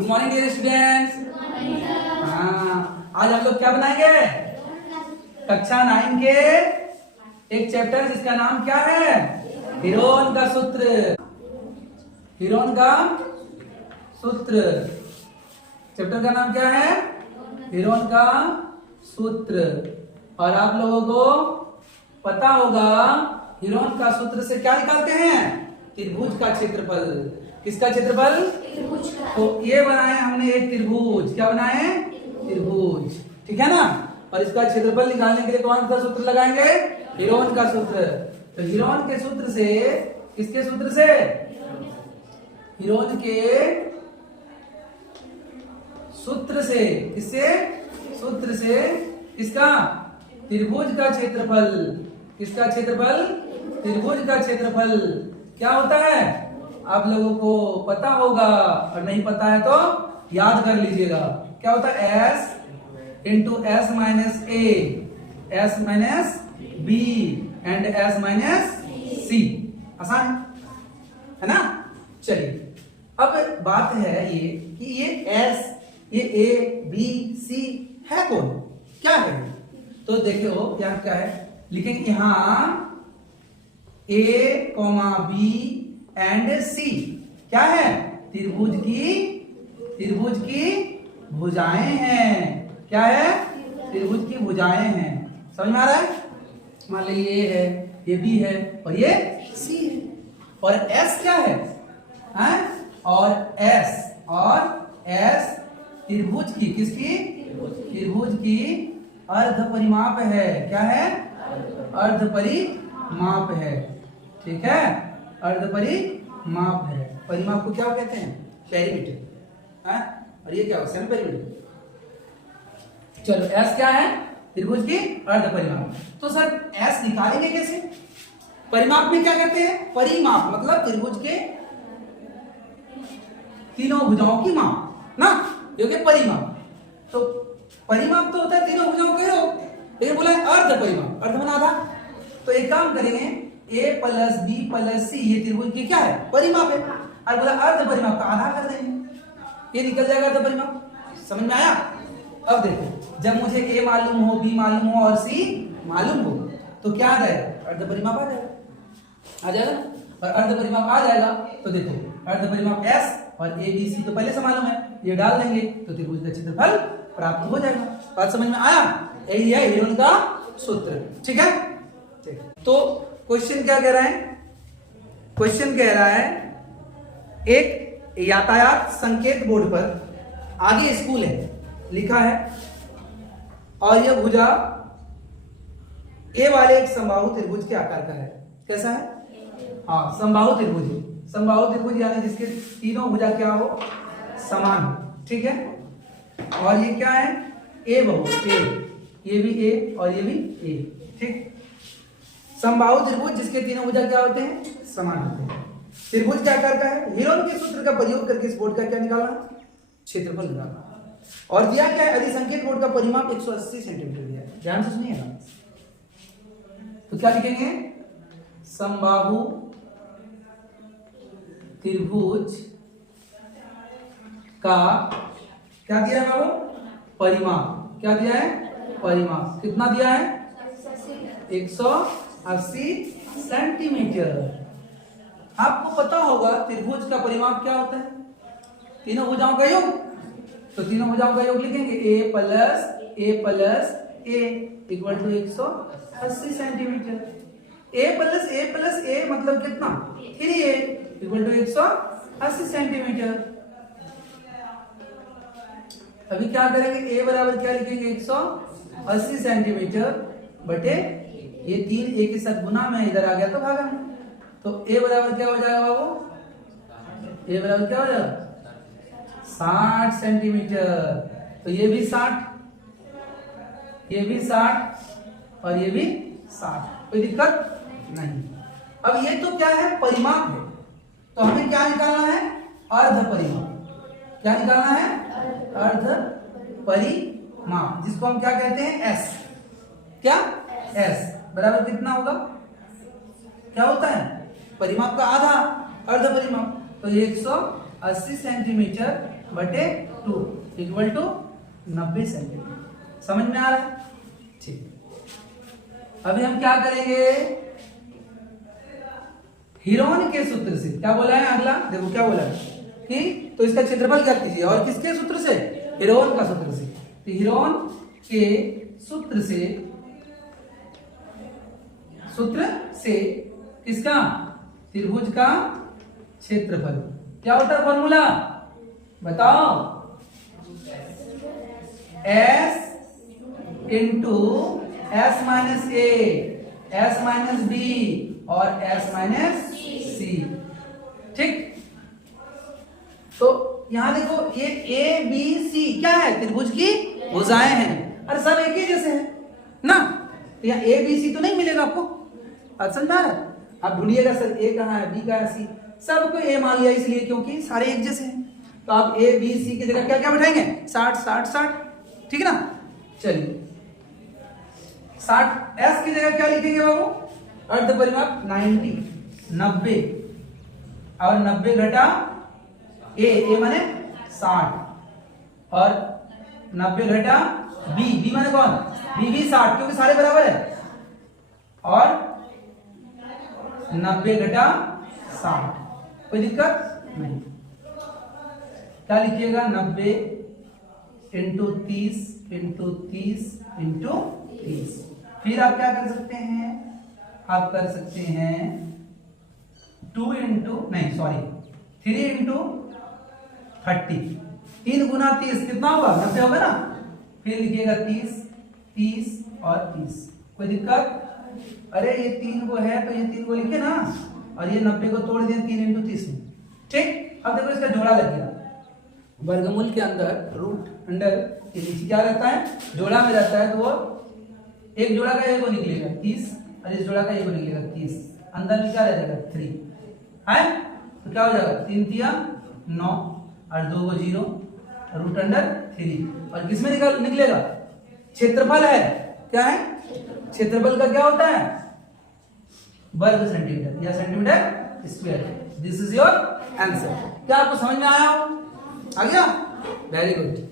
Good morning dear students. हाँ, आज हम लोग क्या बनाएंगे? कक्षा 9 के एक चैप्टर जिसका नाम क्या है? हीरोन का सूत्र। हीरोन का सूत्र चैप्टर का नाम क्या है? हीरोन का सूत्र। और आप लोगों को पता होगा हीरोन का सूत्र से क्या निकालते हैं? त्रिभुज का क्षेत्रफल। किसका क्षेत्रफल? त्रिभुज का। तो ये बनाए हमने एक त्रिभुज। क्या बनाए? त्रिभुज। ठीक है ना। और इसका क्षेत्रफल निकालने के लिए कौन सा सूत्र लगाएंगे? हीरोन का सूत्र। तो हीरोन के सूत्र से, किसके सूत्र से? हीरोन के सूत्र से। किससे? सूत्र से। किसका? त्रिभुज का क्षेत्रफल। किसका क्षेत्रफल? त्रिभुज का क्षेत्रफल क्या होता है? आप लोगों को पता होगा, और नहीं पता है तो याद कर लीजिएगा। क्या होता है? S into S minus A, S minus B and S minus C। आसान है ना। चलिए, अब बात है ये कि ये S, ये A, B, C है कौन? क्या है? तो देखो यहाँ क्या है, लिखेंगे यहाँ A, B एंड C क्या है? त्रिभुज की भुजाएं हैं। क्या है? त्रिभुज की भुजाएं हैं। समझ में आ रहा है? मान लीजिए ये है, ये B है और ये C है। और S क्या है? और S त्रिभुज की, किसकी? त्रिभुज की अर्ध परिमाप है। क्या है? अर्ध परिमाप है। ठीक है, अर्ध परिमाप है। परिमाप को क्या कहते हैं? पेरीमीटर। और ये क्या हो? Semi perimeter. चलो, S क्या है? त्रिभुज की अर्ध परिमाप। तो सर S निकालेंगे कैसे? परिमाप में क्या कहते हैं? परिमाप मतलब त्रिभुज के तीनों भुजाओं की माप ना, जो कि परिमाप। तो परिमाप तो होता है तीनों भुजाओं के योग, लेकिन बोला है अर्ध परिमाप। अर्ध बना था। तो एक काम करेंगे, A plus B plus C ये त्रिभुज की क्या है? परिमाप है। और बोला अर्ध परिमाप का आधा कर देंगे, ये निकल जाएगा अर्ध परिमाप। समझ में आया? अब देखो, जब मुझे A मालूम हो, B मालूम हो और C मालूम हो तो क्या आ जाएगा? अर्ध परिमाप आ जाएगा। आ जाएगा। और अर्ध परिमाप आ जाएगा तो देखो, अर्ध परिमाप S और A B C तो पहले से मालूम है, ये डाल देंगे तो त्रिभुज का क्षेत्रफल प्राप्त हो जाएगा। बात समझ में आया? यही है हीरोन का सूत्र। ठीक है। तो क्वेश्चन क्या कह रहा है? क्वेश्चन कह रहा है, एक यातायात संकेत बोर्ड पर आगे स्कूल है लिखा है और यह भुजा A वाले एक समबाहु त्रिभुज के आकार का है। कैसा है? हाँ, समबाहु त्रिभुज। समबाहु त्रिभुज यानी जिसके तीनों भुजा क्या हो? समान हो। ठीक है। और ये क्या है? A बहु A, ये भी A और ये भी A। ठीक। समबाहु त्रिभुज जिसके तीनों भुजा क्या होते हैं? समान होते हैं। त्रिभुज क्या आकार का है? हीरोन के सूत्र का प्रयोग करके इस बोर्ड का क्या निकालना? क्षेत्रफल निकालना। और दिया क्या है? अधिसंकेत बोर्ड का परिमाप 180 सेंटीमीटर दिया है। ध्यान से सुनिएगा। तो क्या लिखेंगे? समबाहु त्रिभुज का क्या दिया है बाबू? परिमाप। क्या दिया है? परिमाप। कितना दिया है? 180 सेंटीमीटर। आपको पता होगा त्रिभुज का परिमाप क्या होता है? तीनों भुजाओं का योग। तो तीनों भुजाओं का योग लिखेंगे A plus A equal to 180 centimetre. A plus A मतलब कितना? 3A equal to 180 centimetre. अभी क्या करेंगे? A बराबर क्या लिखेंगे? 180 सेंटीमीटर बटे ये 3A के साथ गुना में इधर आ गया तो भागा। तो A बराबर क्या हो जाएगा बाबू? A बराबर क्या हो जाएगा? 60 सेंटीमीटर। तो ये भी 60, ये भी 60 और ये भी 60। कोई दिक्कत नहीं। अब ये तो क्या है? परिमाप है। तो हमें क्या निकालना है? अर्ध परिमाप। क्या निकालना है? अर्ध परिमाप, जिसको हम क्या कहते हैं? S। क्या? S बराबर कितना होगा? क्या होता है? परिमाप का आधा, अर्ध परिमाप। तो 180 सेंटीमीटर बटे 2 इक्वल टू 90 सेंटीमीटर। समझ में आ रहा है? ठीक। अभी हम क्या करेंगे, हीरोन के सूत्र से। क्या बोला है अगला, देखो क्या बोला है कि तो इसका क्षेत्रफल क्या कीजिए, और किसके सूत्र से, हीरोन का सूत्र से। तो हीरोन के सूत्र से किसका, त्रिभुज का क्षेत्रफल क्या होता है, फॉर्मूला बताओ, S इंटू S माइनस ए, S माइनस बी और S माइनस सी। ठीक, तो यहां देखो ये ए बी सी क्या है, त्रिभुज की भुजाएं हैं, और सब एक ही जैसे हैं ना, तो यहाँ ए बी सी तो नहीं मिलेगा आपको, बात समझ आ रहा है? आप ढूंढिएगा सर ए कहाँ है, बी कहाँ है, सी, सबको ए मान लिया इसलिए क्योंकि सारे एक जैसे हैं। तो आप ए बी सी की जगह क्या क्या बैठाएंगे, 60 60 60, ठीक है ना। चलिए 60, एस की जगह क्या लिखेंगे बाबू, अर्ध परिमाप 90 90, और 90 घटा ए माने 60, और 90 घटा बी माने कौन, बी 60 क्योंकि सारे बराबर है, और 90 घटा 60, कोई दिक्कत नहीं। क्या लिखिएगा, 90 इंटू 30 इंटू 30 इंटू 30। फिर आप क्या कर सकते हैं, आप कर सकते हैं 2 इंटू नहीं सॉरी 3 इंटू 30, 3 गुना 30 कितना होगा, 90 होगा ना। फिर लिखिएगा 30 30 और 30, कोई दिक्कत, अरे ये 3 को है तो ये 3 को लिखे ना, और ये 90 को तोड़ दिया 3 इंटू 30 में। ठीक, अब देखो इसका जोड़ा लग गया, वर्गमूल के अंदर रूट अंडर के नीचे क्या रहता है, जोड़ा में रहता है, तो वो एक जोड़ा का एक को निकलेगा 30, और इस जोड़ा का एक को निकलेगा 30, अंदर में क्या रह जाएगा 3 है, तो क्या हो जाएगा 3 तिया 9 और 2 को 0, रूट अंडर 3, और किसमें निकलेगा, क्षेत्रफल है, क्या है, क्षेत्रफल का क्या होता है, वर्ग सेंटीमीटर या centimetre square. This is your answer. क्या आपको समझ में आया हो, आ गया, वेरी गुड।